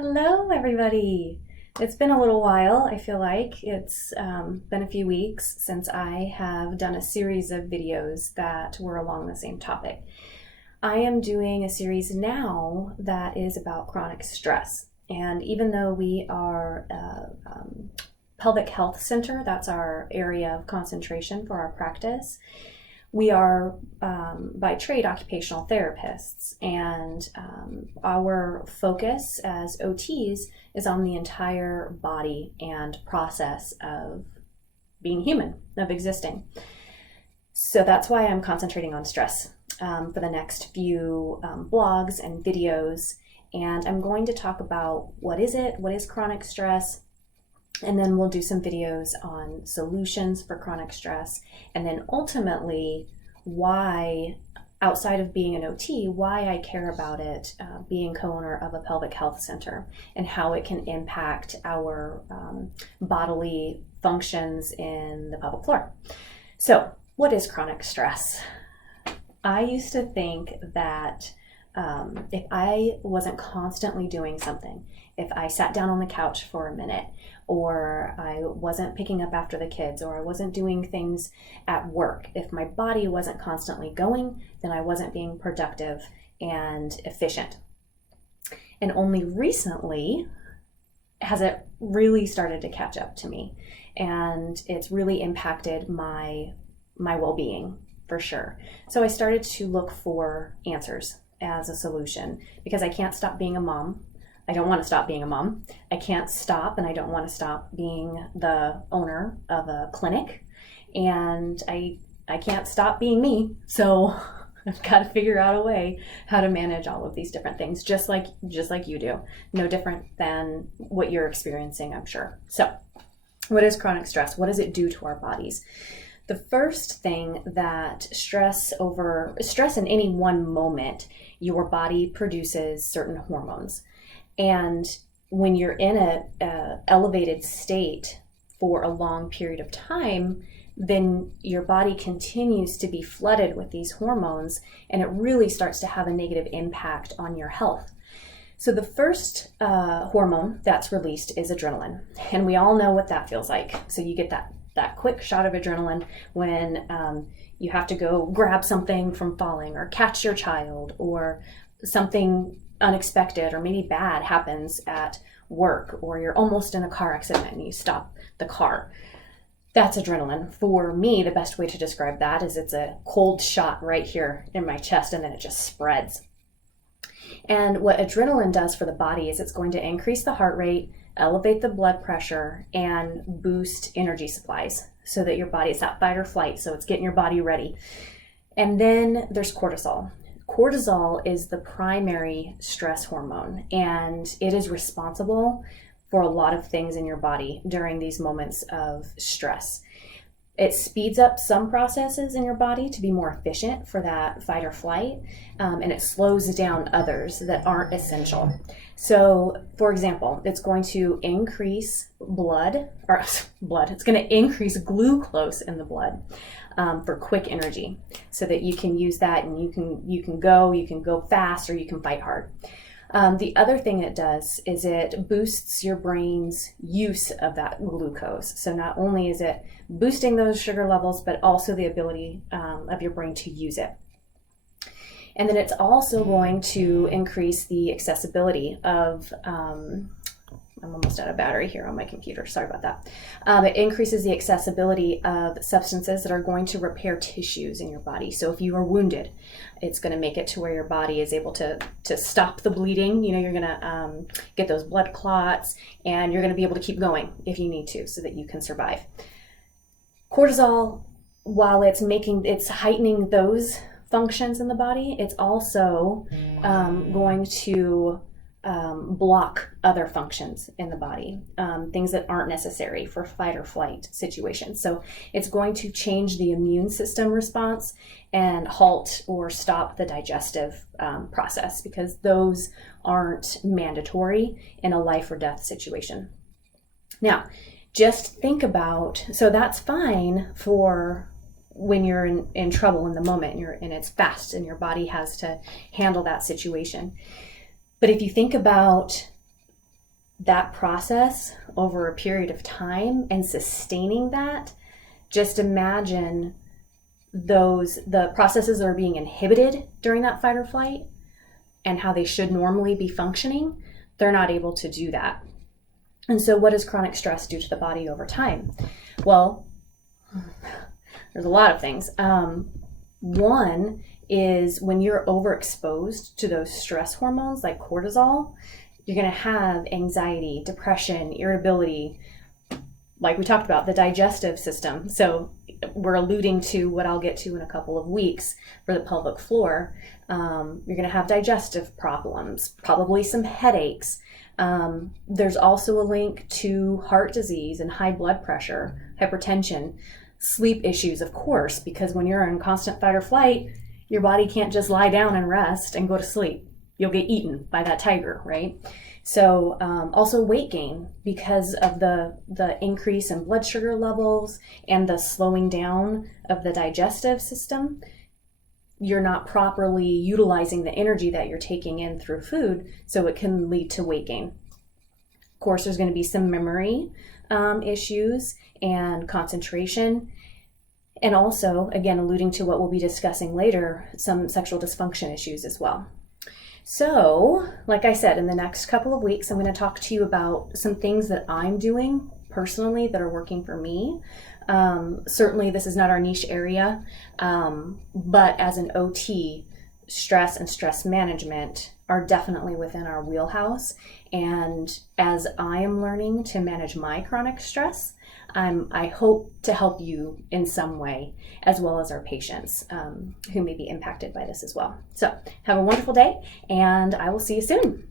Hello, everybody. It's been a little while. I feel like it's been a few weeks since I have done a series of videos that were along the same topic. I am doing a series now that is about chronic stress. And even though we are a pelvic health center, that's our area of concentration for our practice, we are by trade occupational therapists, and our focus as OTs is on the entire body and process of being human, of existing. So that's why I'm concentrating on stress for the next few blogs and videos, and I'm going to talk about what is chronic stress, and then we'll do some videos on solutions for chronic stress, and then ultimately why, outside of being an OT, why I care about it, being co-owner of a pelvic health center, and how it can impact our bodily functions in the pelvic floor. So, what is chronic stress? I used to think that if I wasn't constantly doing something, if I sat down on the couch for a minute, or I wasn't picking up after the kids, or I wasn't doing things at work, if my body wasn't constantly going, then I wasn't being productive and efficient. And only recently has it really started to catch up to me, and it's really impacted my well-being for sure. So I started to look for answers as a solution, because I can't stop being a mom. I don't want to stop being a mom. I can't stop, and I don't want to stop being the owner of a clinic. And I can't stop being me. So I've got to figure out a way how to manage all of these different things, just like you do. No different than what you're experiencing, I'm sure. So what is chronic stress? What does it do to our bodies? The first thing that stress in any one moment, your body produces certain hormones. And when you're in a elevated state for a long period of time, then your body continues to be flooded with these hormones, and it really starts to have a negative impact on your health. So the first hormone that's released is adrenaline, and we all know what that feels like. So you get that quick shot of adrenaline when you have to go grab something from falling, or catch your child, or something unexpected or maybe bad happens at work, or you're almost in a car accident and you stop the car. That's adrenaline. For me, the best way to describe that is it's a cold shot right here in my chest, and then it just spreads. And what adrenaline does for the body is it's going to increase the heart rate, elevate the blood pressure, and boost energy supplies so that your body is that fight or flight, so it's getting your body ready. And then there's cortisol. Cortisol is the primary stress hormone, and it is responsible for a lot of things in your body during these moments of stress. It speeds up some processes in your body to be more efficient for that fight or flight, and it slows down others that aren't essential. So, for example, it's going to increase it's going to increase glucose in the blood for quick energy, so that you can use that and you can go fast, or you can fight hard. The other thing it does is it boosts your brain's use of that glucose. So not only is it boosting those sugar levels, but also the ability of your brain to use it. And then it's also going to increase the accessibility of, I'm almost out of battery here on my computer, sorry about that. It increases the accessibility of substances that are going to repair tissues in your body. So if you are wounded, it's going to make it to where your body is able to stop the bleeding. You know, you're going to get those blood clots, and you're going to be able to keep going if you need to, so that you can survive. Cortisol, while it's heightening those functions in the body, it's also going to block other functions in the body, things that aren't necessary for fight or flight situations. So it's going to change the immune system response and halt or stop the digestive process, because those aren't mandatory in a life or death situation. Now, just think about, so that's fine for when you're in trouble in the moment, and it's fast and your body has to handle that situation. But if you think about that process over a period of time and sustaining that, just imagine the processes that are being inhibited during that fight or flight and how they should normally be functioning, they're not able to do that. And so what does chronic stress do to the body over time? Well, there's a lot of things. One is when you're overexposed to those stress hormones like cortisol, you're going to have anxiety, depression, irritability, like we talked about, the digestive system. So we're alluding to what I'll get to in a couple of weeks for the pelvic floor. You're going to have digestive problems, probably some headaches. There's also a link to heart disease and high blood pressure, hypertension, sleep issues, of course, because when you're in constant fight or flight, your body can't just lie down and rest and go to sleep. You'll get eaten by that tiger, right? So also weight gain because of the increase in blood sugar levels and the slowing down of the digestive system. You're not properly utilizing the energy that you're taking in through food, so it can lead to weight gain. Of course, there's going to be some memory issues and concentration. And also, again, alluding to what we'll be discussing later, some sexual dysfunction issues as well. So, like I said, in the next couple of weeks, I'm going to talk to you about some things that I'm doing personally that are working for me. Certainly, this is not our niche area, but as an OT, stress and stress management are definitely within our wheelhouse. And as I am learning to manage my chronic stress, I hope to help you in some way, as well as our patients who may be impacted by this as well. So have a wonderful day, and I will see you soon.